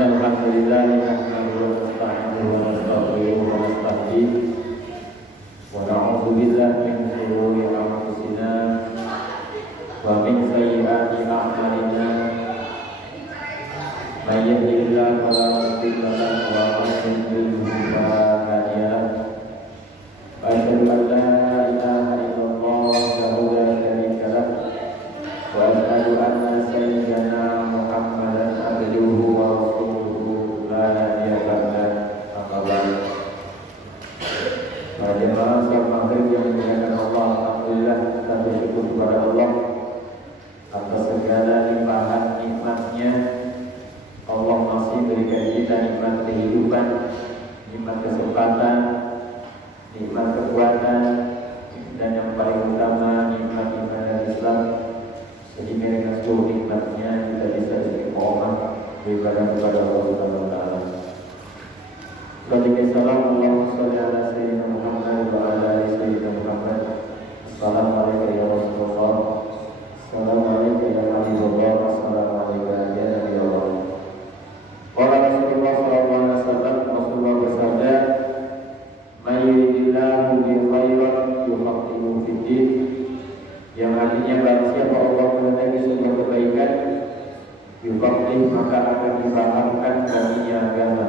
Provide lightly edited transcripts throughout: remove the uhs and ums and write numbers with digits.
Innalhamdulillah nahmaduhu wa nasta'inuhu wa nastaghfiruhu wa nastahdiih wa na'udzu billahi min shururi anfusina wa min sayyi'ati a'malina. May yahdihillahu fala mudilla lahu wa may yudlil fala hadiya lahu. Wa asyhadu an la ilaha illallah wahdahu la syarika lahu wa asyhadu anna sayyidana Muhammadan abduhu wa rasuluhu la nabiyya ba'dahu. Amma ba'du. Jemaah salat maghrib yang dimuliakan Allah, alhamdulillah kita bersyukur kepada Allah atas segala limpahan nikmat-Nya. Allah masih berikan kita nikmat kehidupan, nikmat kesempatan, nikmat kekuatan, dan yang paling utama nikmat iman Islam. Sehingga dengan seluruh nikmat-Nya kita bisa istiqomah beribadah kepada Allah Subhanahu wa taala. Allahumma shalli ala sayyidina Muhammad wa ala ali sayyidina Muhammad. Assalamualaikum ya Rasulullah. Assalamualaikum ya Habibullah. Assalamualaikum ya Nabi Allah. Qala Rasulullah sallallahu alaihi wasallam, Rasulullah bersabda, "May yuridillahu bi khairin yufaqihuhu fid din." Yang artinya barang siapa Allah mengendaki sebuah kebaikan, yufaqih maka akan dipahamkan baginya agama.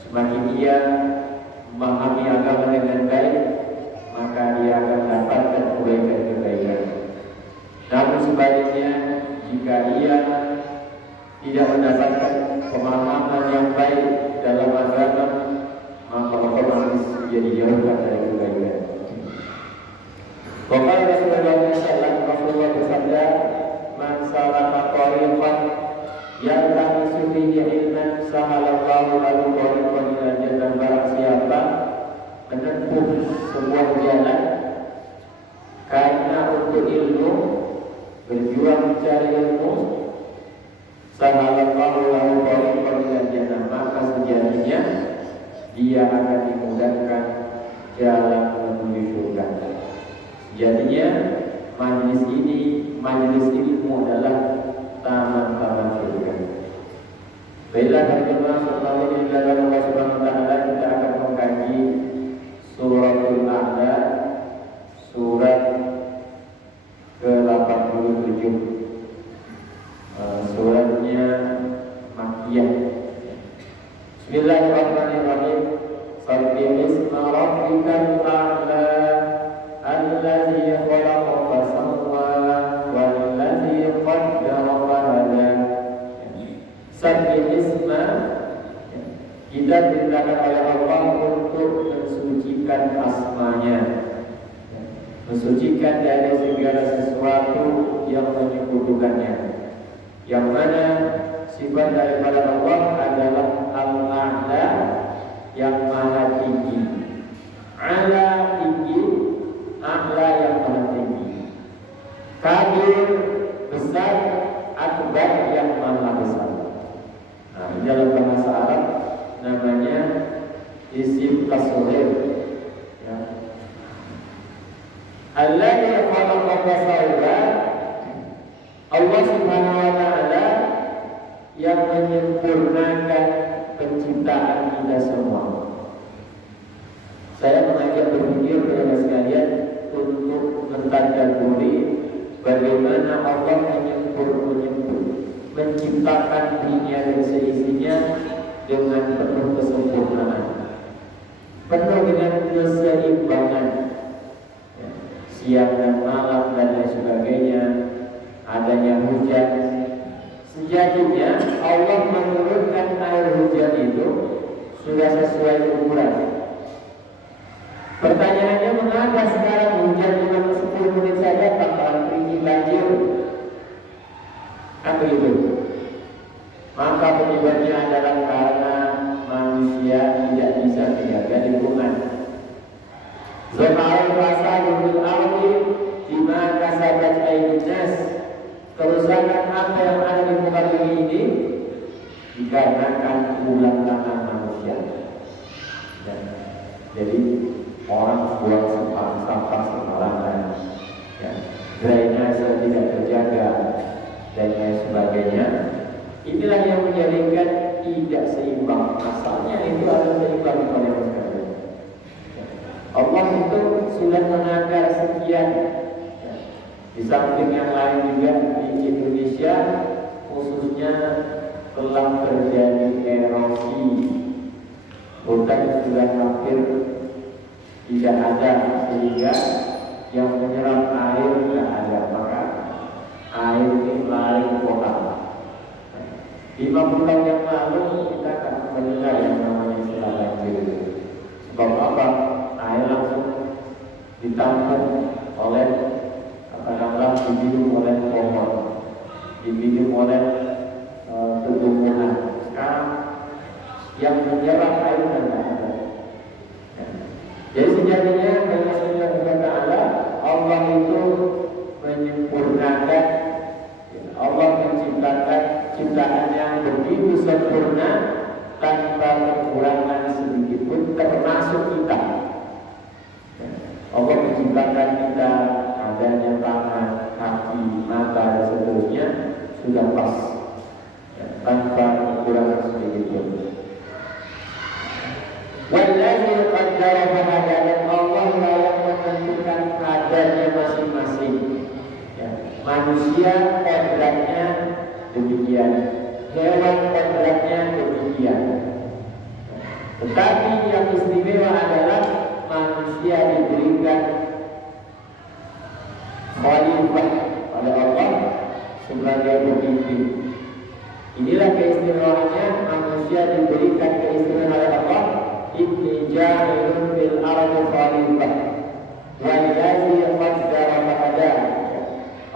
Semakin ia memahami agama dengan baik, maka dia akan mendapatkan kebaikan-kebaikan. Namun sebaliknya, jika ia tidak mendapatkan pemahaman yang baik dalam agama, maka otomatis dia dijauhkan dari kebaikan. Qala Rasulullah sallallahu Rasulullah bersabda, "Man salaka tariqan yaltamisu fihi ilman sahalallahu lahu tariqan ila jannah." Barang siapa menempuh sebuah jalan karena untuk ilmu, berjuang mencari ilmu, sahalallahu lahu tariqan ila jannah, maka sejatinya dia akan dimudahkan jalan menuju surga. Sejatinya majelis ilmu adalah taman-taman surga. Baiklah teman-teman, setelah ini dalam Allah Subhanahu wa taala kita akan mengkaji suratul A'la, surat ke-87. Suratnya Makkiyah. Bismillahirrahmanirrahim. Sabbihisma rabbikal a'la alladzi khalaqa fasawwa walladzi qaddara fahada. Sabbihisma, kita diperintahkan oleh Allah untuk mensucikan asma-Nya, mensucikan dari segala sesuatu yang menyekutukannya. Yang mana sifat daripada Allah adalah Al-A'la, yang maha tinggi. Ala tinggi, A'la yang maha tinggi. Kabir besar, akbar yang maha besar. Nah, ini dalam bahasa Arab namanya isim tasghir. Ya. Alladzi khalaqa fasawwa, Allah Subhanahu wa taala yang menyempurnakan penciptaan kita semua. Saya mengajak berpikir kepada sekalian untuk mentadabburi bagaimana Allah menciptakan dunia dan seisinya dengan penuh kesempurnaan, penuh dengan keseimbangan, ya, siang dan malam dan lain sebagainya, adanya hujan. Sejatinya Allah menurunkan air hujan itu sudah sesuai ukuran. Pertanyaannya, mengapa sekarang hujan cuma 10 menit saja bakalan tinggi banjir? Kan begitu. Maka penyebabnya adalah karena manusia tidak bisa menjaga lingkungan. Zahara fasadu fil ardi bima kasabat aydin nas. Kerusakan apa yang ada di muka bumi ini dikarenakan ulah tangan manusia. Jadi orang buang sampah sembarangan, ya, drainase tidak terjaga dan lain sebagainya. Inilah yang menjadikan tidak seimbang. Asalnya itu harus seimbang pada sekalian. Allah itu sudah menakar sekian. Di samping yang lain juga di Indonesia khususnya telah terjadi erosi, hutan sudah hampir tidak ada, sehingga yang menyerap air tidak ada, maka air ini lari ke kota. 50 tahun yang lalu kita akan mendengar yang namanya istilah banjir. Sebab apa? Air langsung ditampung oleh, katakanlah, diminum oleh pohon, diminum oleh tumbuhan. Sekarang yang menyerap air tidak ada. Jadi sejatinya dengan Subhanahu Ta'ala, Allah itu menyempurnakan, Allah menciptakan ciptaan yang begitu sempurna tanpa kekurangan sedikit pun, termasuk kita. Allah menciptakan kita, adanya tangan, kaki, mata dan seterusnya sudah pas, tanpa kekurangan sedikit pun. Wallahi qaddara fahada, dan Allah lah yang menentukan kadarnya masing-masing. Manusia kodratnya demikian, hewan kodratnya demikian. Tetapi yang istimewa adalah manusia diberikan khalifah oleh Allah sebagai pemimpin. Inilah keistimewaannya, manusia diberikan keistimewaan oleh Allah. Inni ja'ilun fil ardi khalifah wallazi qaddara fahada.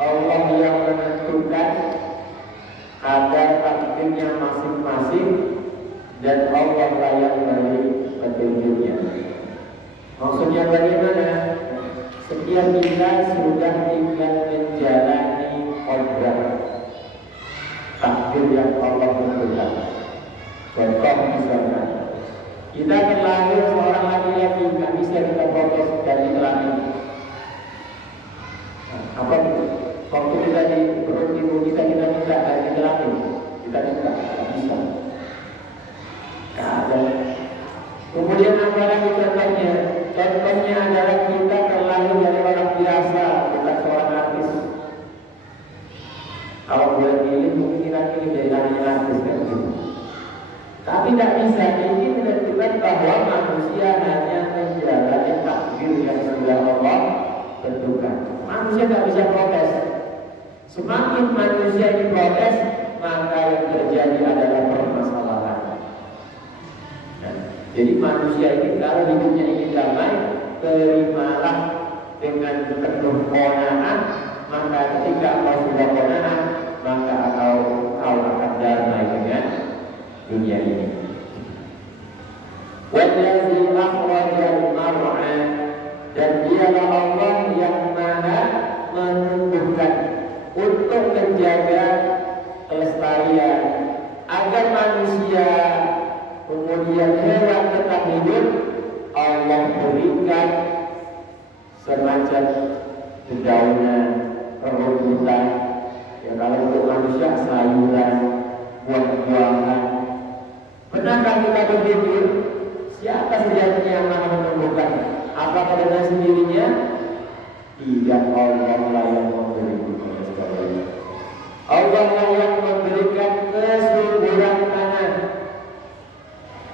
Allah yang menentukan kadar takdirnya masing-masing, dan Allah lah yang memberi petunjuknya. Maksudnya bagaimana? Setiap kita sudah tinggal menjalani kodrat takdir yang Allah tentukan. Contoh misalnya, kita terlahir seorang laki-laki, nggak bisa kita protes dari kelamin. Apa itu? Waktu kita di perut ibu kita minta dari kelamin, kita minta, nggak bisa. Nggak ada. Kemudian apa lagi contohnya? Contohnya adalah kita terlahir dari orang biasa, bukan seorang artis. Kalau boleh pilih, mungkin kita pilih dari artis kan gitu. Tapi tidak bisa. Ini menentukan bahwa manusia hanya menjalani takdir yang sudah Allah tentukan. Manusia tidak bisa protes. Semakin manusia diprotes, maka yang terjadi adalah permasalahan. Jadi manusia ini kalau hidupnya ingin damai, terimalah dengan penuh qanaah. Maka ketika kau sudah qanaah, maka kau akan damai dengan dunia ini. Wallazi akhrajal mar'a, dan dialah Allah yang maha menumbuhkan untuk menjaga kelestarian agar manusia kemudian hewan tetap hidup. Allah berikan semacam dedaunan, perbutan. Ya, kalau untuk manusia sayuran, buah-buahan. Pernahkah kita berpikir siapa sejatinya yang maha menumbuhkan? Apakah dengan sendirinya? Tidak, Allah lah yang memberikan. Allah lah yang memberikan kesuburan tanah.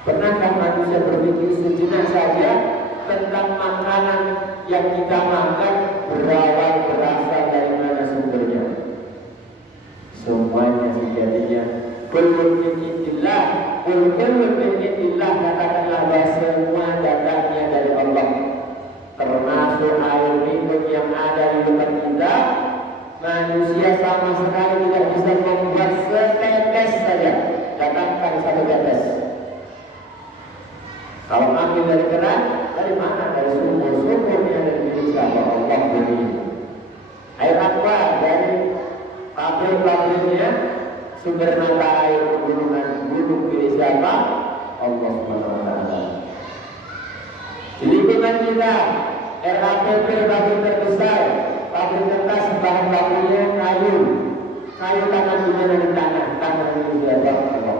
Pernahkah manusia berpikir sejenak saja tentang makanan yang kita makan berawal berasal dari mana sumbernya? Semuanya sejatinya kullu min indillah, kullu min indillah, katakanlah bahwa semua datangnya dari Allah. Termasuk air minum yang ada di depan kita, manusia sama sekali tidak bisa membuat setetes saja. Datangkan satu tetes. Kalau ambil dari keran, dari mana? Dari sumber-sumber yang ada di Indonesia. Allah beri. Air aqua dari pabrik-pabriknya, sumber mata air pegunungan gunung milik siapa? Allah SWT. Di lingkungan kita, RAPP pabrik terbesar, pabrik kertas, bahan bakunya kayu. Kayu tangan di mana di tanah ini siapa? Allah.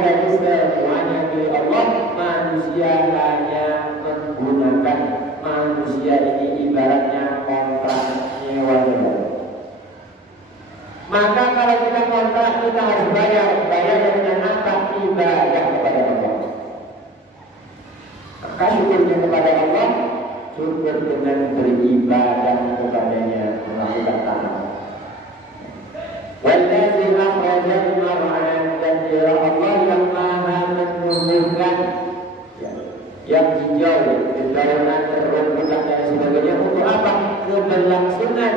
dari semuanya milik Allah, manusia hanya menggunakan. Manusia ini ibaratnya kontrak nyewa gedung. Maka kalau kita kontrak, kita harus bayar. Bayar dengan apa? Ibadah kepada Allah. Maka syukurnya kepada Allah, syukur dengan beribadah kepadanya, melakukan taat. Wallazi akhrajal mar'an, dan dia Allah yang maha menumbuhkan yang hijau, dedaunan, rumputan dan sebagainya. Untuk apa? Keberlangsungan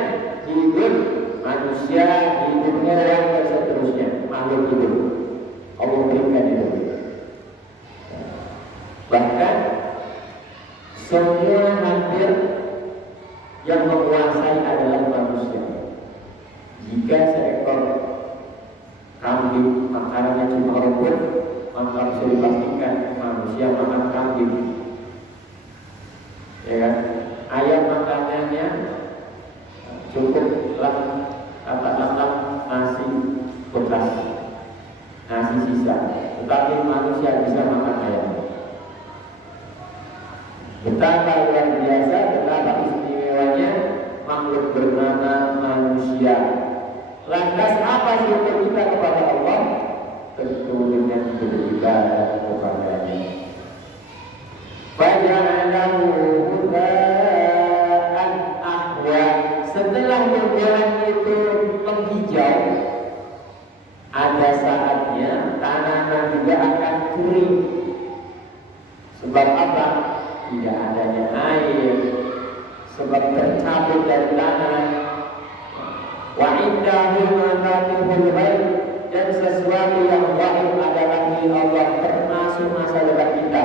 hidup manusia, hidup hewan dan seterusnya, makhluk hidup. Allah berikan itu. Bahkan semua hampir yang menguasai adalah manusia. Jika seekor kambing makanannya cuma rumput, maka bisa dipastikan manusia makan kambing. Ya kan? Ayam makanannya cukuplah katakanlah nasi bekas, nasi sisa. Tetapi manusia bisa makan ayam. Betapa luar biasa, betapa istimewanya makhluk bernama manusia. Lantas apa syukur kita kepada Allah? Tentu dengan beribadah kepadanya. Faja'alahu hudaan ahwa. Setelah tumbuhan itu menghijau, ada saatnya tanaman juga akan kering. Sebab apa? Tidak adanya air, sebab tercabut dari tanah. Wa indahu mafatihul ghaib, dan sesuatu yang gaib adalah milik Allah, termasuk masa depan kita.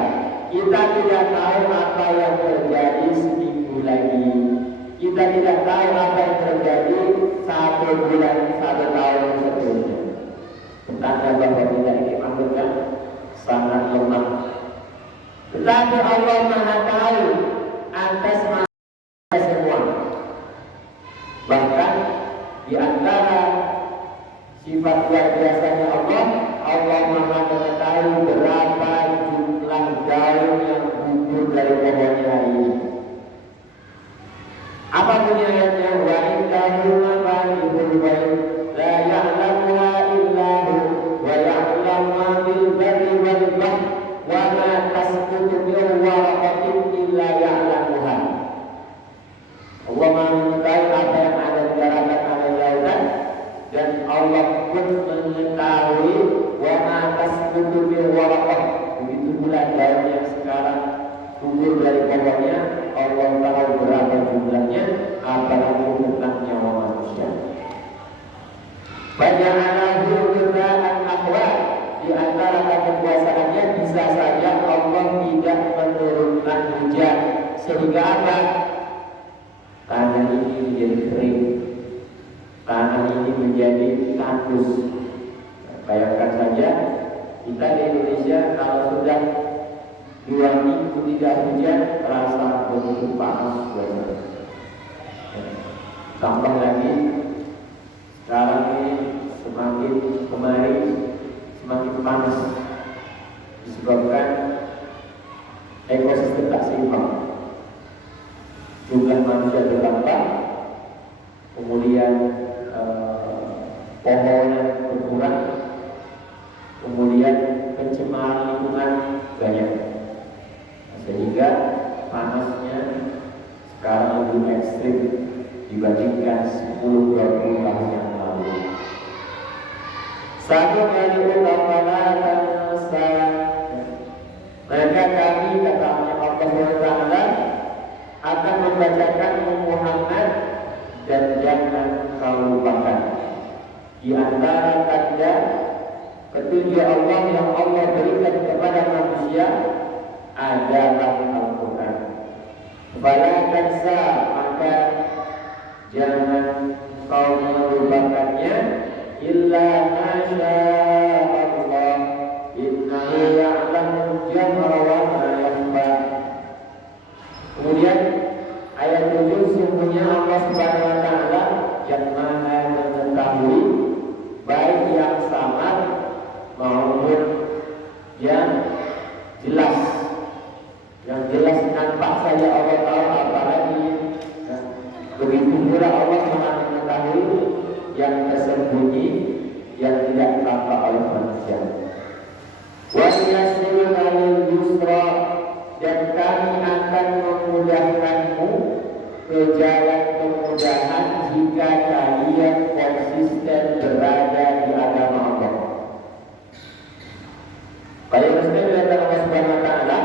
Kita tidak tahu apa yang terjadi seminggu lagi. Kita tidak tahu apa yang terjadi 1 bulan, 1 tahun seterusnya. Tentang bahwa kita ini makhluk yang sangat lemah. Tetapi Allah Maha tahu atas manusia semua. Bahkan di antara sifat luar biasanya Allah, Allah Maha mengetahui berapa jumlah daun yang gugur dari pohonnya hari ini. Apa bunyi ayatnya? Wa indahu mafatihul ghaib la ya'lamuha illa hu wa ya'lamu ma fil barri wal bahri wa ma tasqutu min waraqatin illa ya'lamuha. Allah Maha mengetahui apa yang ada di daratan, ada di lautan, dan Allah pun mengetahui wa ma tasqutu min waraqah. Begitu pula daun yang sekarang gugur dari pohonnya, Allah tahu berapa jumlahnya, apalagi tentang nyawa manusia. Faja'alahu hudaan ahwa. Di antara kekuasaannya bisa saja Allah tidak menurunkan hujan, sehingga apa? Tanah ini menjadi kering, tanah ini menjadi tandus. Bayangkan saja, kita di Indonesia kalau sudah 2 minggu tidak hujan, terasa begitu panas banget. Tambah lagi, sekarang ini semakin kemarin semakin panas, disebabkan ekosistem tak seimbang. Jumlah manusia bertambah, kemudian pohon berkurang, kemudian pencemaran lingkungan banyak, sehingga panasnya sekarang lebih ekstrim dibandingkan 10-20 tahun yang lalu. Satu kali utamalah tanasa, maka kami katanya Allah Taala akan membacakan Muhammad, dan jangan kau lupakan di antara tanda petunjuk Allah yang Allah berikan kepada manusia adalah Al-Quran. Fala tansa, maka jangan kau melupakannya, illa masya Allah, innahu ya'lamu jahra wa ma yakhfa. Kemudian ayat 7, sungguhnya Allah Subhanahu wa taala yang Maha mengetahui baik yang samar maupun ke jalan kemudahan jika kalian konsisten berada di agama Allah. Pada Rasulullah kata Allah Subhanahu wa taala,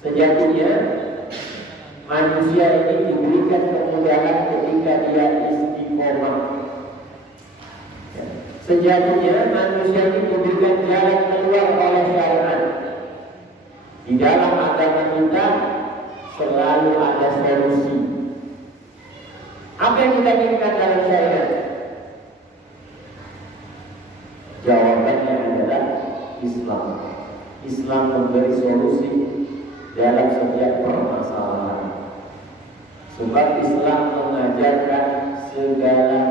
sejatinya manusia ini diberikan kemudahan ketika dia istiqomah. Sejatinya manusia ini diberikan jalan keluar oleh syariat. Di dalam agama kita selalu ada solusi. Apa yang kita inginkan dalam syariat? Jawabannya adalah Islam. Islam memberi solusi dalam setiap permasalahan. Sebab Islam mengajarkan segala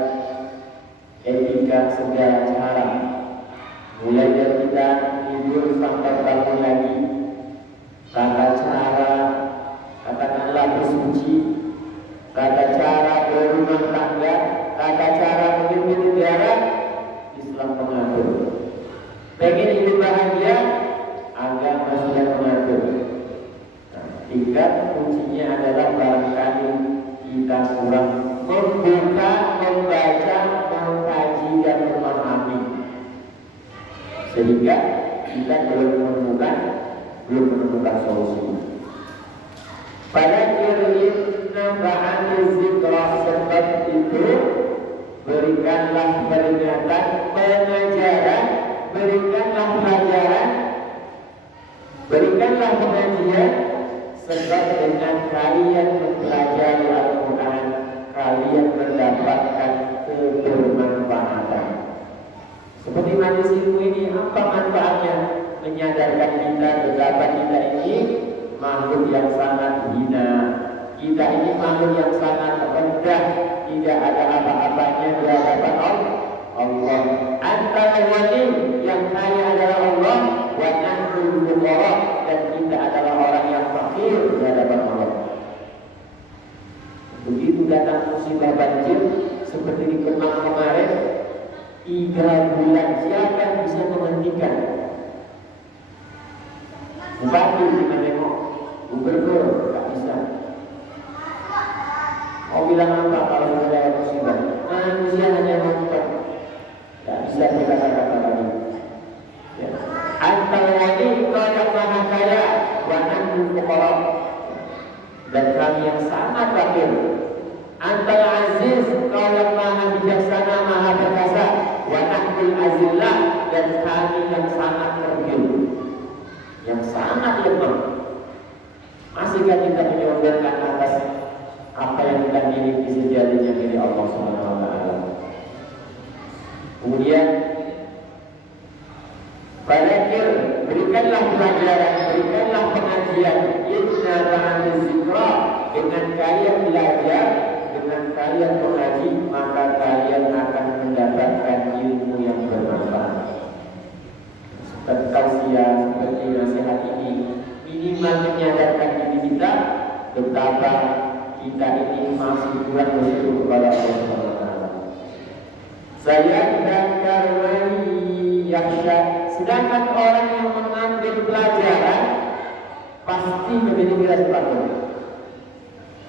etika, segala cara. Mulai dari kita tidur sampai bangun lagi, tata cara, katakanlah bersuci, tata cara berumah tangga, tata cara memimpin negara, Islam mengatur. Pengen hidup bahagia, agama sudah mengatur. Tingkat kuncinya adalah barangkali kita kurang membuka, membaca, mengkaji dan memahami, sehingga kita belum menemukan solusi. Pada kirina ba'ani zikra, sebab itu berikanlah peringatan, pengajaran, berikanlah pelajaran, berikanlah pengajian. Sebab dengan kalian mempelajari Al-Quran, kalian mendapatkan kebermanfaatan. Seperti majelis ilmu ini, apa manfaatnya? Menyadarkan kita betapa kita ini makhluk yang sangat hina. Kita ini makhluk yang sangat rendah, tidak ada apa-apanya di hadapan Allah. Antara wali yang kaya adalah Allah, wa nahnu fuqara, dan kita adalah orang yang fakir di hadapan Allah. Begitu datang musibah banjir seperti di Kemang kemarin, 3 bulan, siapa yang bisa menghentikan? Bupati dengan demo, gubernur tak bisa. Mau bilang apa kalau sudah ada musibah? Manusia hanya nonton, tak bisa berkata-kata lagi. Ya. Antara wali kau yang maha kaya, wa nahnu fuqara, dan kami yang sangat fakir. Antara aziz kau yang maha bijaksana, maha perkasa, wa nahnu azillah, dan kami yang sangat tergiur, yang sangat lemah. Masihkah kita menyombongkan atas apa yang kita miliki sejatinya milik Allah Subhanahu wa taala? Kemudian Fadzakir, berikanlah pelajaran, berikanlah pengajian. Inna ba'da zikra, dengan kalian belajar, dengan kalian mengaji, maka kalian akan mendapatkan ilmu yang bermanfaat. Seperti tausiah, seperti nasihat ini, minimal menyadarkan diri kita betapa kita ini masih kurang bersyukur kepada Allah Subhanahu wa taala. Saya dzakar man yakhsha, sedangkan orang yang mengambil pelajaran pasti memiliki sesuatu.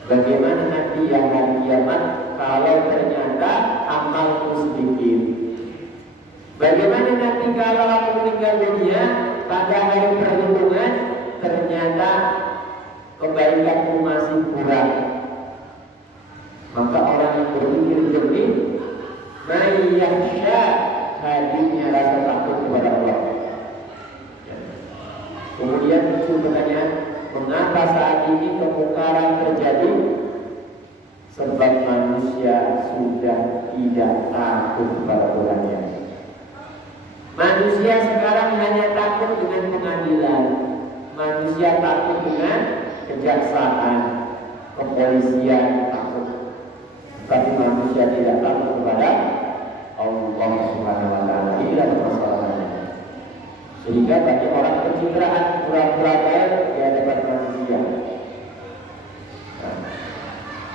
Bagaimana nanti yang hari kiamat kalau ternyata amalku sedikit? Bagaimana nanti kalau aku meninggal dunia pada hari perhitungan ternyata kebaikanku masih kurang? Maka orang yang berpikir jernih, mayyahsya, hadirnya rasa takut kepada Allah. Kemudian muncul pertanyaan, mengapa saat ini kemungkaran terjadi? Sebab manusia sudah tidak takut kepada Tuhannya. Manusia sekarang hanya takut dengan pengadilan. Manusia takut dengan kejaksaan, kepolisian, takut. Tapi manusia tidak takut kepada Allah Subhanahu wa taala. Inilah permasalahannya. Sehingga bagi orang pencitraan pura-pura baik di hadapan manusia.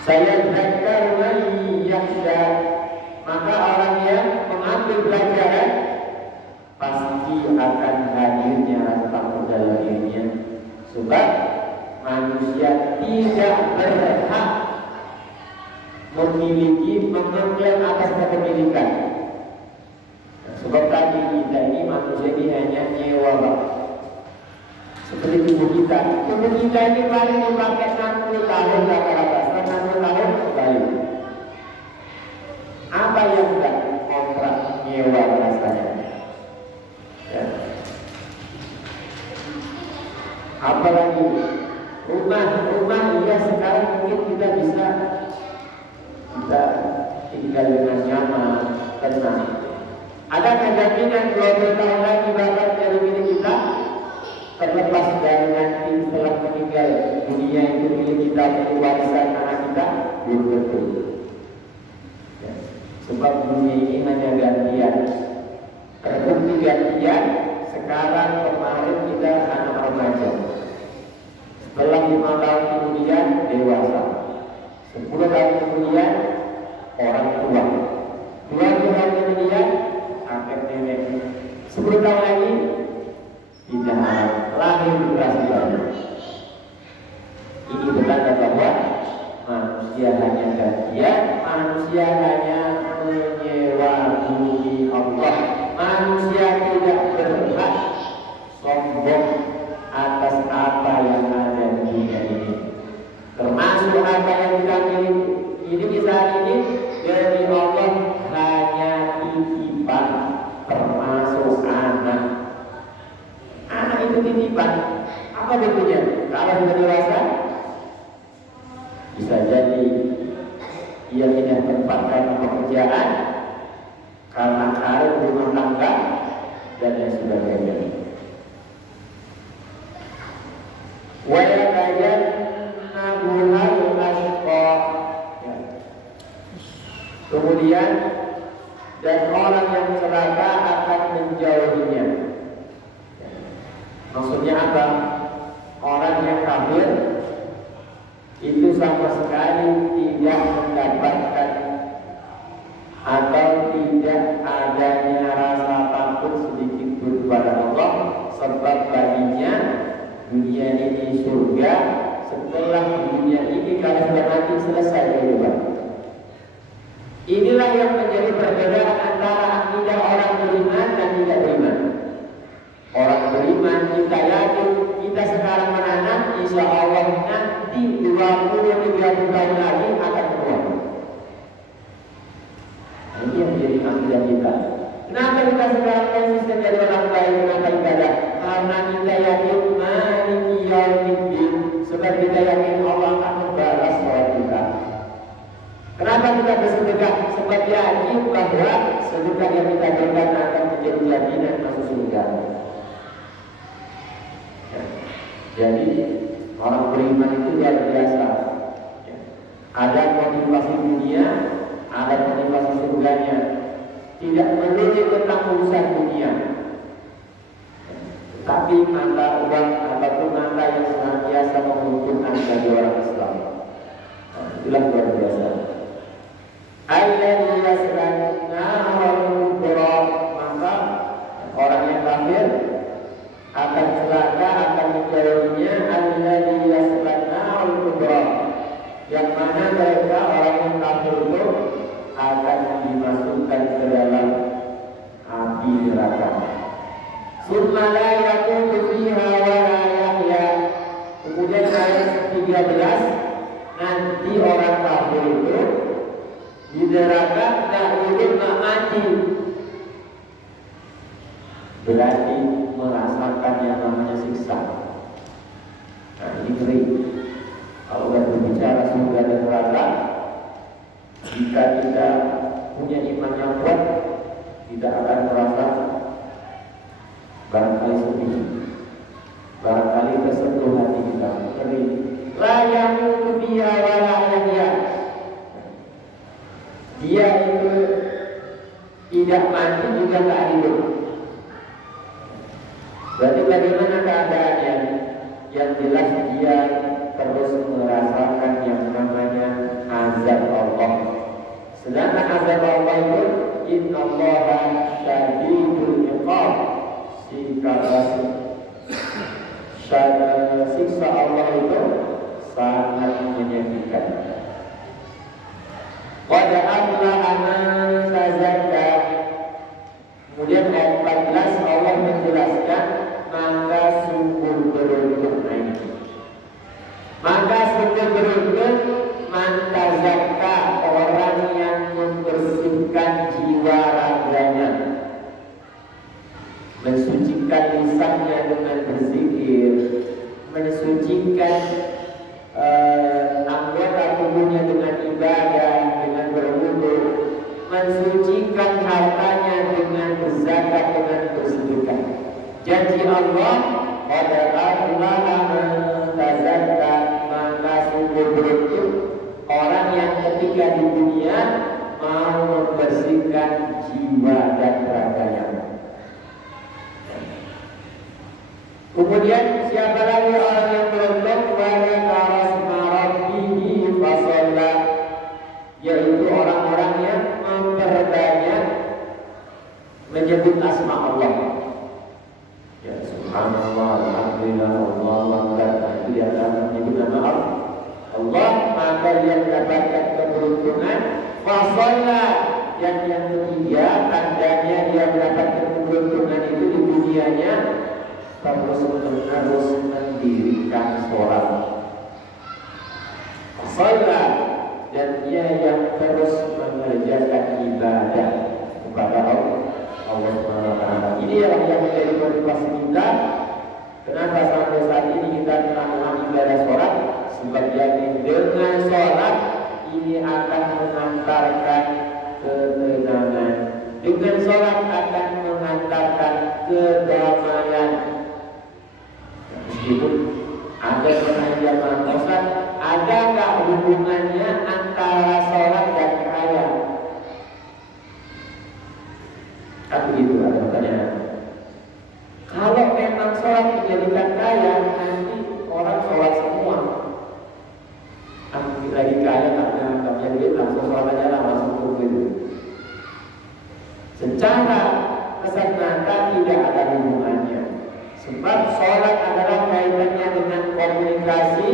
Saya dzakar man yakhsha, maka orang yang mengambil pelajaran pasti akan hadirnya rasa takut dalam dirinya. Sebab manusia tidak berhak memiliki, mengklaim atas kepemilikan. Sebab tadi kita ini manusia ini hanya nyewa, Pak. Seperti tubuh kita. Tubuh kita ini paling dipakai 60 tahun rata-rata. Setelah 60 tahun kembali. Apa yang enggak kontrak nyewa rasanya? Ya. Apalagi rumah iya sekarang mungkin kita bisa tinggal dengan nyaman, tenang. Adakah jaminan 20 tahun lagi bahkan dari milik kita terlepas dari nanti setelah meninggal dunia itu milik kita menjadi warisan anak kita? Belum tentu. Ya. Sebab dunia ini hanya gantian. Terbukti gantian. Sekarang kemarin kita anak remaja. Setelah 5 tahun kemudian dewasa. 10 tahun kemudian orang tua. 20 tahun kemudian kakek nenek. 10 tahun lagi tidak lahir generasi baru. Ini bertanda bahwa manusia hanya gantian, manusia hanya menyewa bumi Allah. Manusia tidak berhak sombong atas apa yang ada di dunia ini. Termasuk apa yang kita miliki saat ini dari Allah hanya titipan, termasuk anak. Anak itu titipan. Apa bentuknya? Kalau sudah dewasa, bisa jadi ia tidak tempat karena pekerjaan, karena karir rumah tangga dan yang sebagainya. Kemudian dan orang yang celaka akan menjauhinya. Maksudnya apa? Orang yang kafir itu sama sekali tidak mendapatkan atau tidak adanya rasa takut sedikit pun kepada Allah, sebab baginya dunia ini surga. Setelah dunia ini kalau sudah mati selesai kehidupan. Inilah yang menjadi perbedaan antara akidah orang beriman dan tidak beriman. Orang beriman kita yakin kita sekarang menanam, insya Allah nanti 20-30 tahun lagi akan keluar. Ini yang menjadi akidah kita. Kenapa kita sekarang konsisten jadi orang baik, kenapa ibadah? Karena kita yakin maliki yaumiddin, sebab kita yakin Allah akan membalas sholat kita. Kenapa kita bersedekah? Sebab yakin bahwa sedekah yang kita berikan akan menjadi jaminan masuk surga. Ya. Jadi orang beriman itu luar biasa. Ya. Ada motivasi dunia, ada motivasi surganya. Tidak melulu tentang urusan dunia, tapi mata uang ataupun mata yang senantiasa menguntungkan bagi orang Islam. Itulah luar biasa. Alladzi yaslanna al-kubra, maka orang yang kafir akan celaka, akan menjauhinya. Alladzi yaslanna al-kubra, yang mana mereka orang yang kafir itu akan dimasukkan ke dalam api neraka. Summa la yaqutu fiha wa la yahya. Kemudian ayat 13, nanti orang kafir itu di neraka tak hidup tak mati. Berarti merasakan yang namanya siksa. Nah ini ngeri. Kalau kita berbicara surga dan neraka, jika kita punya iman yang kuat, tidak akan merasa barangkali sedih, barangkali tersentuh hati kita. Jadi la yamutu biha wa la yahya. Dia itu tidak mati juga tak hidup. Berarti bagaimana keadaannya? Yang jelas dia terus merasakan yang namanya azab Allah. Sedangkan azab Allah itu innallaha syadidul iqab, siksa Allah itu sangat menyedihkan. aflaha man tazakka. Kemudian ayat 14 Allah menjelaskan maka sungguh beruntung ini. Maka sungguh beruntung man tazakka, orang yang membersihkan jiwa raganya, mensucikan lisannya dengan berzikir, mensucikan anggota tubuhnya dengan ibadah, dengan berwudu, mensucikan hartanya dengan berzakat, dengan bersedekah. Janji Allah, qad aflaha man tazakka, maka sungguh beruntung orang yang ketika di dunia mau membersihkan jiwa dan raganya. Kemudian siapa lagi orang yang beruntung? Wa dzakara asma rabbih fasalla, yaitu orang-orang yang memperbanyak menyebut asma Allah. Ya subhanallah, alhamdulillah, Allahu akbar. Itu dia akan menyebut nama Allah, maka dia mendapatkan keberuntungan. Fasalla, yang ketiga tandanya dia mendapatkan keberuntungan itu di dunianya, terus mendirikan sholat. Sholat, dan dia yang terus mengerjakan ibadah kepada Allah SWT. Ini yang menjadi motivasi kita. Kenapa sampai saat ini kita melakukan ibadah sholat? Sebab yakin dengan sholat ini akan mengantarkan ketenangan. Dengan sholat akan mengantarkan kedamaian. Meskipun ada pertanyaan Ustaz, ada nggak hubungannya antara sholat dan kaya? Kan begitu ada pertanyaan. Kalau memang sholat menjadikan kaya, nanti orang sholat semua. Lagi kaya nggak punya duit, langsung sholat aja lah, langsung begitu. Secara kesan mata tidak ada hubungannya. Sebab sholat adalah kaitannya dengan komunikasi,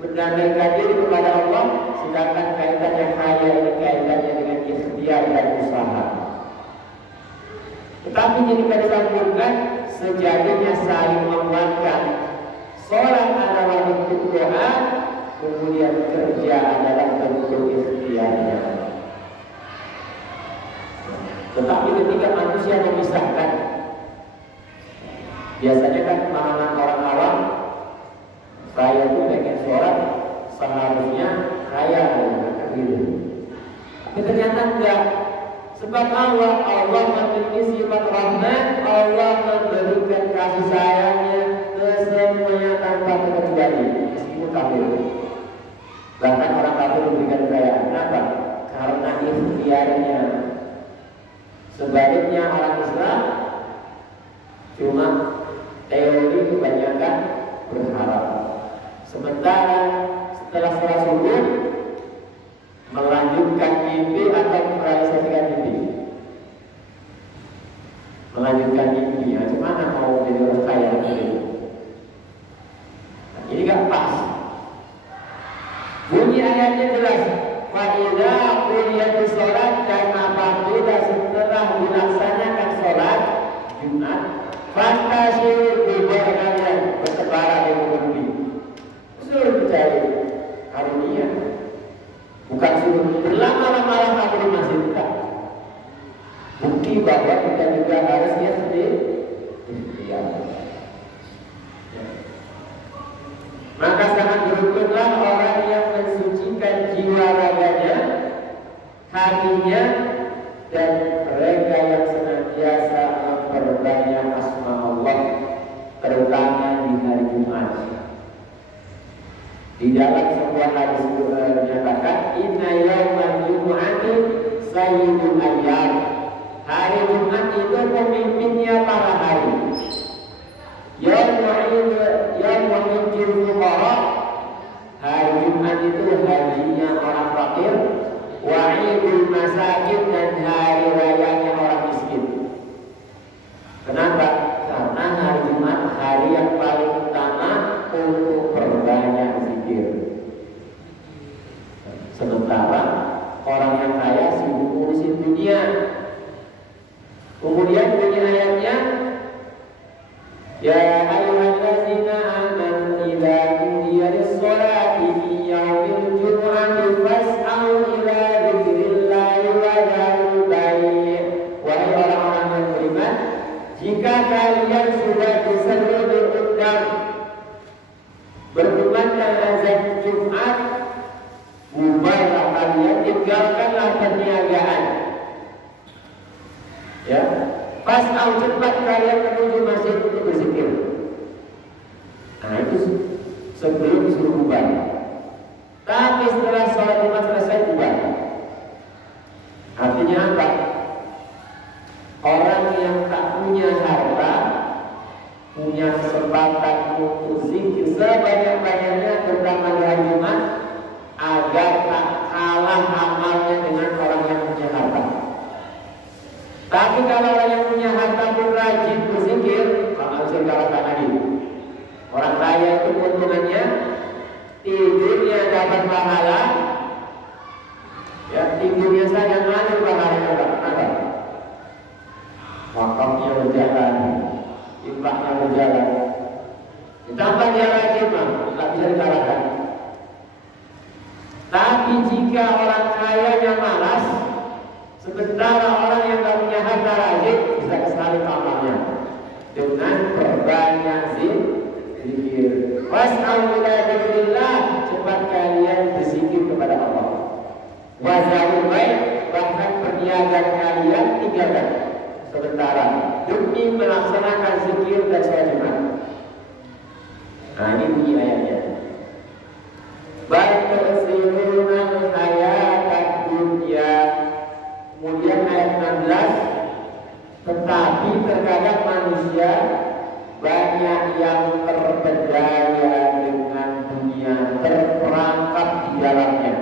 mendamaikan diri kepada Allah, sedangkan kaitannya kaya ini kaitannya dengan ikhtiar dan usaha. Tetapi jika disambungkan, sejatinya saling menguatkan. Sholat adalah bentuk doa, kemudian kerja adalah bentuk ikhtiarnya. Tetapi ketika manusia memisahkan, biasanya kan pemahaman orang awam, saya itu pengen sholat seharusnya kaya gitu. Tapi ternyata enggak. Sebab Allah memiliki sifat rahmat, Allah memberikan kasih sayangnya ke semuanya tanpa terkecuali, meskipun kafir. Bahkan orang kafir memberikan kekayaan. Kenapa? Karena ikhtiarnya. Sebaliknya orang Islam cuma teori kebanyakan berharap. Sementara setelah sholat subuh melanjutkan mimpi atau merealisasikan mimpi. Melanjutkan mimpi, ya gimana mau jadi orang kaya gitu. Nah, ini gak pas. Bunyi ayatnya jelas. Fa idza quliyatis shalat, dan apabila setelah dilaksanakan sholat Jumat, fantasir di bawah kalian, bertebaran di bumi. Suruh mencari karunia, bukan suruh berlama-lama kamu di masjid. Bukti bahwa kita juga harusnya sendiri. Maka sangat beruntunglah orang yang mensucikan jiwa raganya, hatinya, dan mereka yang senantiasa memperbanyak asma Allah, terutama di hari Jumat. Di dalam sebuah hadis menyatakan, Inna yawmal jumu'ati sayyidul ayyam. Hari Jumat itu pemimpinnya para hari. Yawmul fuqara, hari Jumat itu harinya orang fakir. Wa'idul masakin, dan hari rayanya orang miskin. Kenapa? Karena hari Jumat hari yang paling utama untuk perbanyak zikir. Sementara orang yang ngurusin dunia. Kemudian bunyi ayatnya, ya ayyuhallazina amanu idza nudiya lis-sholati min yaumil jumu'ati fas'au ila dzikrillahi wa dzarul bai'. Wahai orang-orang yang beriman, jika kalian sudah diseru diundang berkumandang azan Jumat, bubarlah kalian, tinggalkanlah perniagaan. Ya, fas'au, cepat kalian menuju masjid untuk berzikir. Nah itu sebelum disuruh bubar. Tapi setelah sholat Jumat selesai bubar. Artinya apa? Orang yang tak punya harta, punya kesempatan untuk zikir sebanyak-banyaknya terutama di hari Jumat, agar tak kalah amalnya dengan orang yang punya harta. Tapi kalau orang yang punya harta pun rajin berzikir, maka bisa dikalahkan lagi. Orang kaya itu keuntungannya tidurnya dapat pahala, ya tidurnya saja ngalir pahalanya apa? Wakafnya berjalan, infaknya berjalan. Ditambah dia rajin, mah tak bisa dikalahkan. Tapi jika orang kayanya malas, sementara orang yang tak punya harta rajin, bisa kesalip amalnya dengan perbanyak zikir. Was'au ila dzikrillah, cepat kalian berzikir kepada Allah. Wa dzarul bai', bahkan perniagaan kalian tinggalkan sementara demi melaksanakan zikir dan sholat Jumat. Nah ini bunyi ayatnya. Bal tu'thiruna hayatad dunya. Kemudian ayat 16, tetapi terkadang manusia banyak yang terpedaya dengan dunia, terperangkap di dalamnya.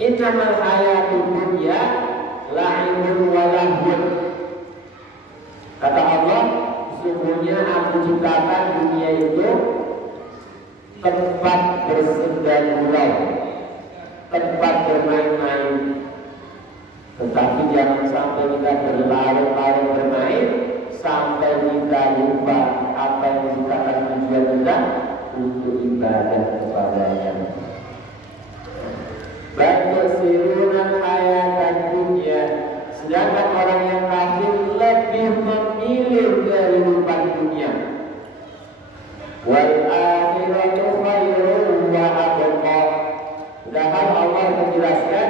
Innamal hayatud dunya la'ibun wa lahwun. Kata Allah, sesungguhnya aku ciptakan dunia itu tempat bersenda gurau, tempat bermain-main. Tetapi jangan sampai kita berlarut-larut bermain sampai kita lupa apa yang dikatakan tujuan kita untuk ibadah kepadanya. Bantu siruna hayatan dunia, sedangkan orang yang kafir lebih memilih kehidupan dunia. Wal akhiratu khairun wa abqa. Padahal Allah menjelaskan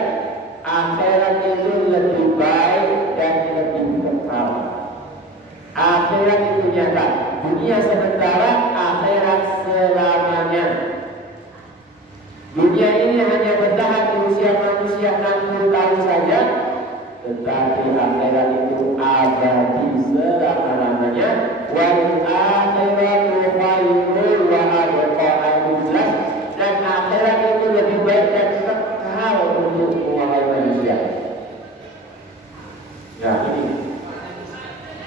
akhirat itu lebih baik dan lebih kekal. Akhirat itu nyata, dunia sementara, akhirat selamanya. Dunia ini hanya bertahan di usia manusia 60 tahun saja, tetapi akhirat itu abadi selama-lamanya. Wal akhiratu khairun wa abqa. Dan akhirat itu lebih baik dan kekal untuk semua manusia. Nah ini,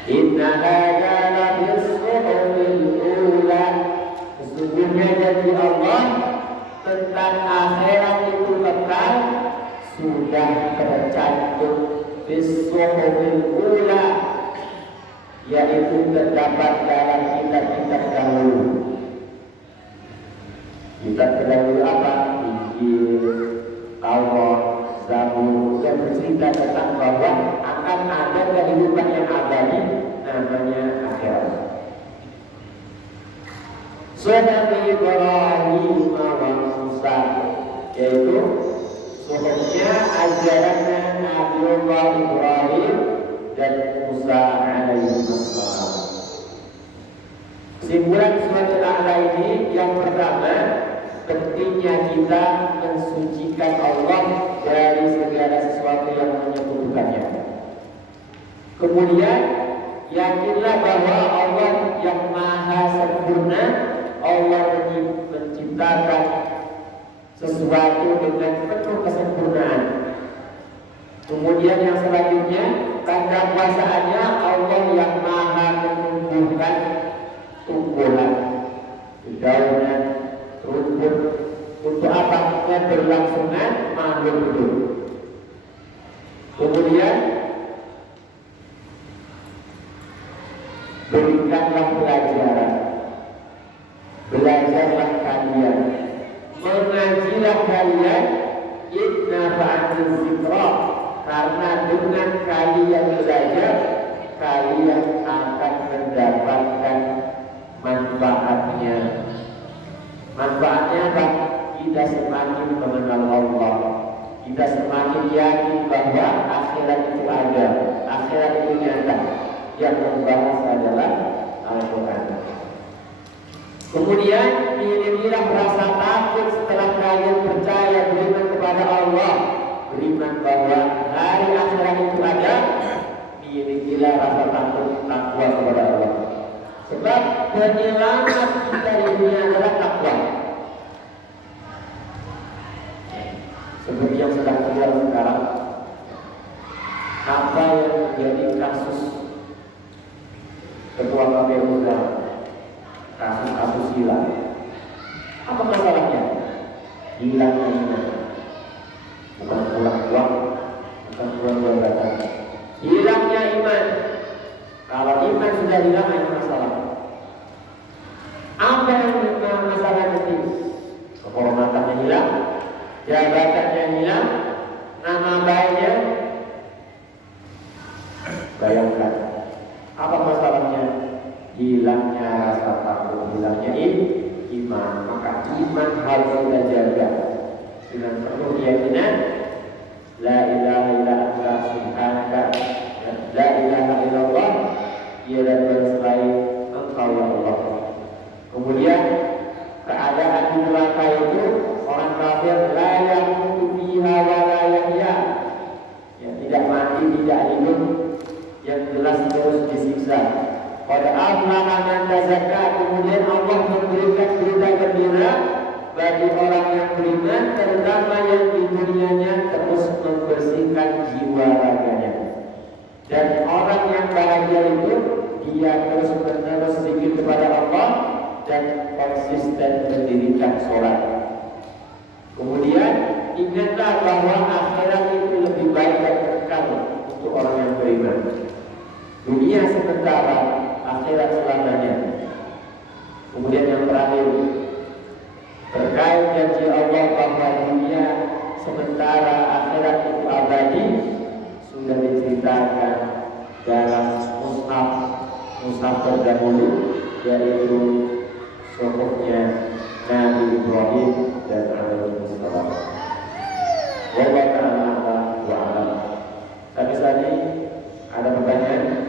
inna hadza la bis-suhufil ula. Sesungguhnya janji Allah tentang akhirat itu kekal sudah tercantum bis-suhufil ula, yaitu terdapat dalam kitab-kitab dahulu. Kitab terdahulu apa? Injil, Taurat, Zabur, yang bercerita tentang bahwa akan ada kehidupan yang abadi, namanya akhirat. Sunnah Ibrahim wa Musa, yaitu sunnahnya ajarannya Nabiullah Ibrahim dan Musa alaihissalam. Kesimpulan surat Al-A'la ini yang pertama, pentingnya kita mensucikan Allah dari segala sesuatu yang menyekutukannya. Kemudian yakinlah bahwa Allah yang maha sempurna, Allah menciptakan sesuatu dengan penuh kesempurnaan. Kemudian yang selanjutnya, tanda kuasaannya Allah yang maha menumbuhkan tumbuhan, dedaunan, rumput untuk apa? Keberlangsungan makhluk hidup. Kemudian berikanlah pelajaran, belajarlah kalian, mengajilah kalian, inna ba'dil zikra, karena dengan kalian belajar kalian akan mendapatkan manfaatnya. Manfaatnya apa? Kita semakin mengenal Allah, kita semakin yakin bahwa akhirat itu ada, akhirat itu nyata. Yang membahas adalah Al-Quran. Kemudian milihlah rasa takut setelah kalian percaya beriman kepada Allah, beriman bahwa hari akhirat itu ada. Milihlah rasa takut takwa kepada Allah. Sebab penyelamat kita di dunia adalah takwa. Seperti yang sedang terjadi sekarang, apa yang menjadi kasus Ketua KPU sekarang, kasus hilang. Apa masalahnya? Hilangnya iman, bukan kurang uang, bukan kurang jabatan. Hilangnya iman. Kalau iman sudah hilang, itu masalah. Apa yang masalah nanti? Kehormatannya hilang, jabatannya hilang, nama baiknya. Bayangkan, apa masalahnya? Hilangnya rasa takut, hilangnya iman. Maka iman harus kita jaga dengan penuh keyakinan. La ilaha illa anta subhanaka, la ilaha illallah, tiada Tuhan selain Engkau ya Allah. Kemudian keadaan di neraka itu orang kafir la yamutu fiha wa la yahya, ya, tidak mati, tidak hidup, yang jelas terus disiksa. Pada aflaha man tazakka, kemudian Allah memberikan berita gembira bagi orang yang beriman, terutama yang di dunianya terus membersihkan jiwa raganya. Dan orang yang bahagia itu dia terus menerus zikir kepada Allah dan konsisten mendirikan sholat. Kemudian ingatlah bahwa akhirat itu lebih baik dan kekal untuk orang yang beriman. Dunia sementara, akhirat selamanya. Kemudian yang terakhir, terkait janji Allah bahwa dunia sementara, akhirat itu abadi, sudah diceritakan dalam mushaf terdahulu, yaitu suhufnya Nabi Ibrahim dan alaihi salam. Wallahu ta'ala wa a'lam. Tapi tadi ada pertanyaan?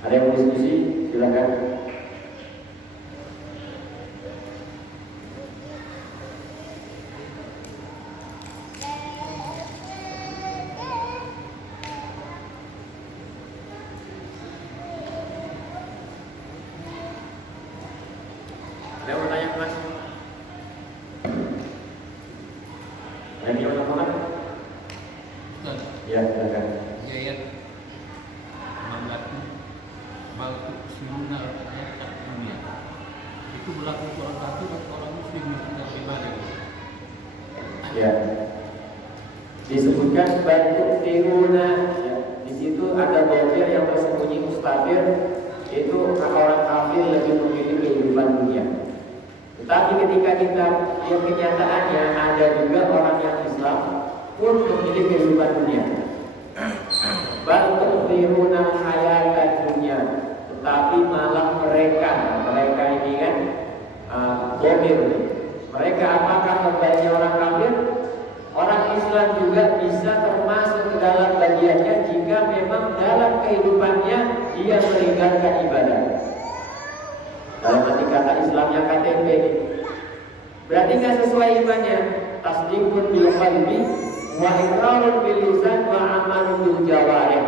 Ada yang mau diskusi? Silakan. Ada yang mau tanya, Mas? Ada yang mau ngomong? Ya, silakan. Ayat 16 Baltu Simuna ayat dunia itu berlaku untuk orang kafir atau orang muslim yang tidak beribadah? Ya, disebutkan bantu tiruna. Ya, di situ ada bokir yang tersembunyi mustafir, itu orang kafir lebih memilih kehidupan dunia. Tetapi ketika kita lihat kenyataannya, ada juga orang yang Islam pun memilih kehidupan dunia. Bantu tiruna hayat dunia, tetapi malah mereka ini kan bomir. Mereka apakah membaiknya orang kafir? Orang Islam juga bisa termasuk ke dalam bagiannya jika memang dalam kehidupannya dia meninggalkan ibadah. Dalam arti kata Islamnya KTP ini, berarti nggak sesuai imannya. Tasdiqun bil qalbi wa iqrarun bil lisan wa amalun bil jawarih.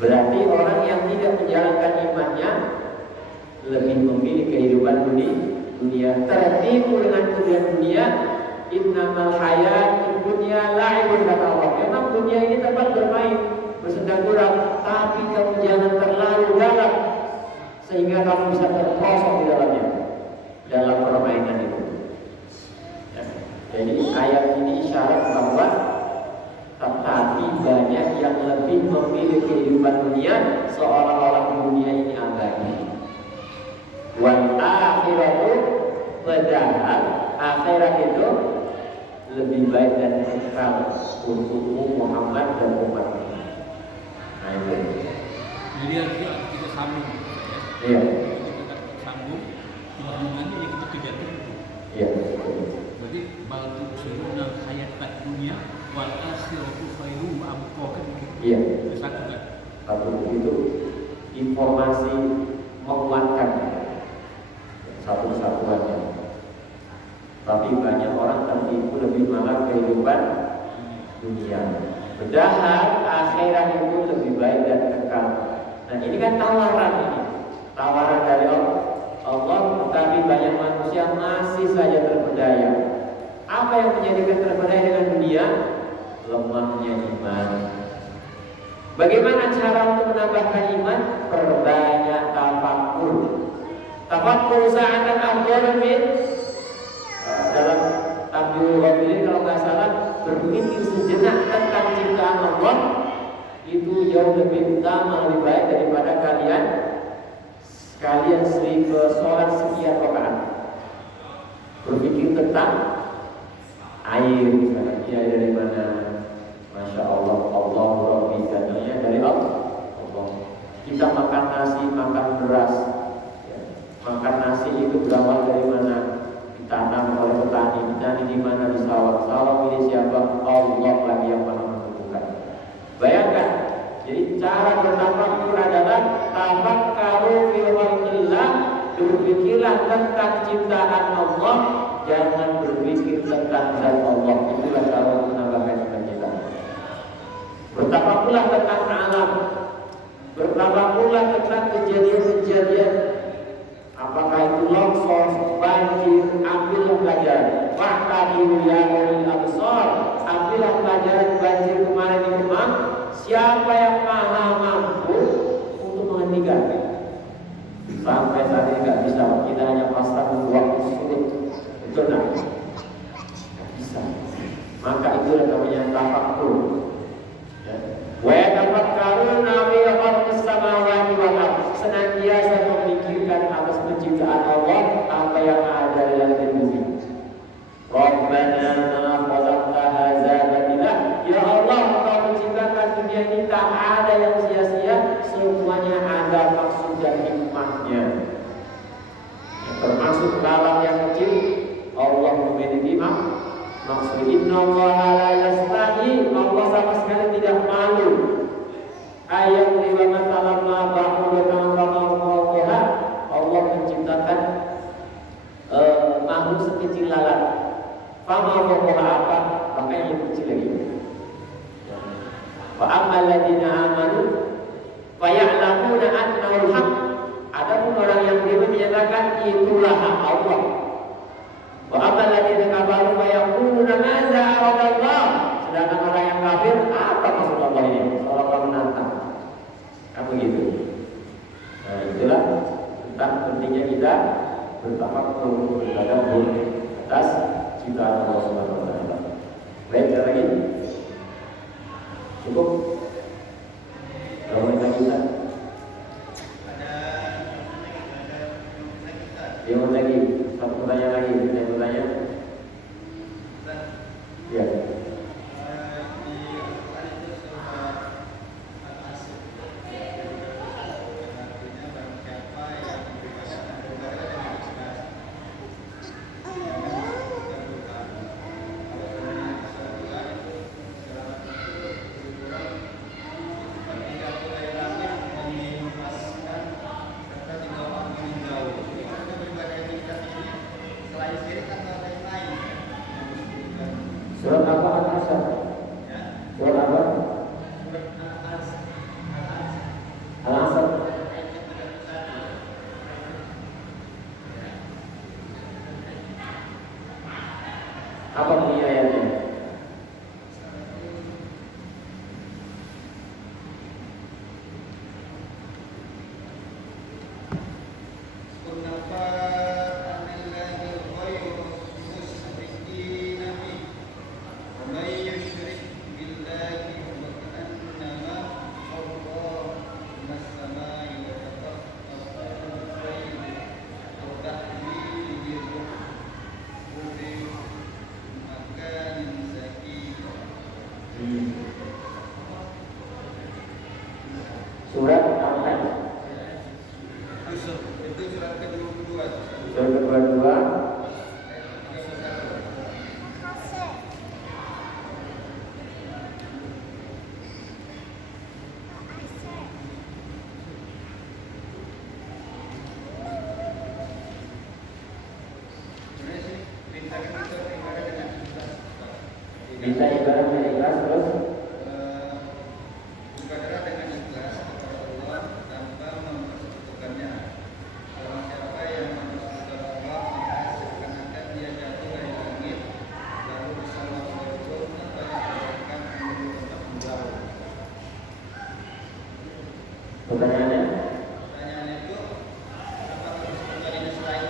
Berarti orang yang tidak menjalankan imannya lebih memilih kehidupan dunia, tertipu dengan dunia. Innamal hayatid dunya la'ibun, kata Allah. Memang dunia ini tempat bermain, bersenang gurau, tapi kamu jangan terlalu dalam sehingga kamu bisa terperosok di dalamnya, dalam permainan itu. Ya. Jadi ayat ini isyarat bahwa tetapi banyak yang lebih memilih kehidupan dunia seolah-olah dunia ini abadi. Wal akhiratu, padahal akhirat itu lebih baik dan kekal untukmu Muhammad dan umatmu. Nah itu. Jadi harusnya kita sambung. Iya. Kita sambung hubungannya yang kita kejar itu. Iya. Berarti baltu siruna hayat tak dunia wal akhiratu khairum abqa. Iya. Disatukan. Satu itu informasi menguatkan satu kesatuannya. Tapi banyak orang tertipu lebih malah kehidupan dunia. Padahal akhirat itu lebih baik dan kekal. Nah ini kan tawaran ini, tawaran dari Allah. Tetapi banyak manusia masih saja terpedaya. Apa yang menjadikan terpedaya dengan dunia? Lemahnya iman. Bagaimana cara untuk menambahkan iman? Perbanyak tafakkur. Tafakkur sa'atan afdalun min, dalam Abdul Ghafir kalau nggak salah, berpikir sejenak tentang ciptaan Allah itu jauh lebih utama, lebih baik daripada kalian sering sholat sekian rakaat. Berpikir tentang air, misalnya air dari mana? Masya Allah, Allah Rabbi, katanya dari Allah. Kita makan nasi, makan beras, ya. Makan nasi itu berawal dari mana? Ditanam oleh petani di mana? Di sawah. Sawah milik siapa? Allah lagi yang maha menentukan. Bayangkan, jadi cara bertafakkur adalah tafakkaru fil khalqillah, berpikirlah tentang ciptaan Allah, jangan berpikir tentang zat Allah. Itulah cara menambahkan iman kita. Bertafakkurlah tentang alam, bertafakkurlah tentang kejadian-kejadian. Apakah itu longsor, banjir, ambillah pelajaran. Fa'tabiru ya ulil absar, ambillah pelajaran banjir kemarin di Kemang. Siapa yang maha mampu untuk menghentikan? Sampai saat ini nggak bisa. Kita hanya pasrah menunggu waktu surut. Betul nggak? Nggak bisa. Maka itu namanya tafakkur. Wa yatafakkaruna fi khalqis samawati wal ardh, senantiasa memikirkan atas penciptaan Allah, apa yang ada di langit dan bumi. Rabbana ma khalaqta hadza batila, ya Allah, Engkau menciptakan dunia ini tak ada yang sia-sia, semuanya ada maksud dan hikmahnya. Termasuk dalam yang kecil, Allah memiliki maksud. Innallaha la yastahi, Allah sama sekali tidak malu. Ayat 5 masalah ba'udatan faqawqaha, Allah menciptakan makhluk sekecil lalat. Fama faqaha apa? Maka yang lebih kecil lagi. Wa ammal ladina amanu fa ya'lamuna annahu al-haq. Adapun orang yang beriman menyatakan itulah hak Allah. Wa ammal ladina kafaru fa yaquluna madza aradallah. Sedangkan orang yang kafir, apa maksud Allah ini? Seolah-olah menantang. Kan begitu. Nah, itulah tentang pentingnya kita bertafakkur, bertadabbur atas ciptaan Allah Subhanahu wa taala. Baik, ada lagi? Cukup? Kalau lagi Ustaz? Dia mau lagi, satu pertanyaan lagi, saya bertanya. Ya. Surat apa Al-Asr? Surat apa? Al-Asr. Apa bunyi ayatnya? Kunnafa anil ladil ghayru musrikin Minta ibadah dengan ikhlas terus Beribadahlah dengan ikhlas kepada Allah tanpa mempersekutukannya. Barang siapa yang mempersekutukan Allah, maka seakan-akan dia jatuh dari langit lalu bersama turun atau dibiarkan menuju tempat menjauh. pertanyaannya.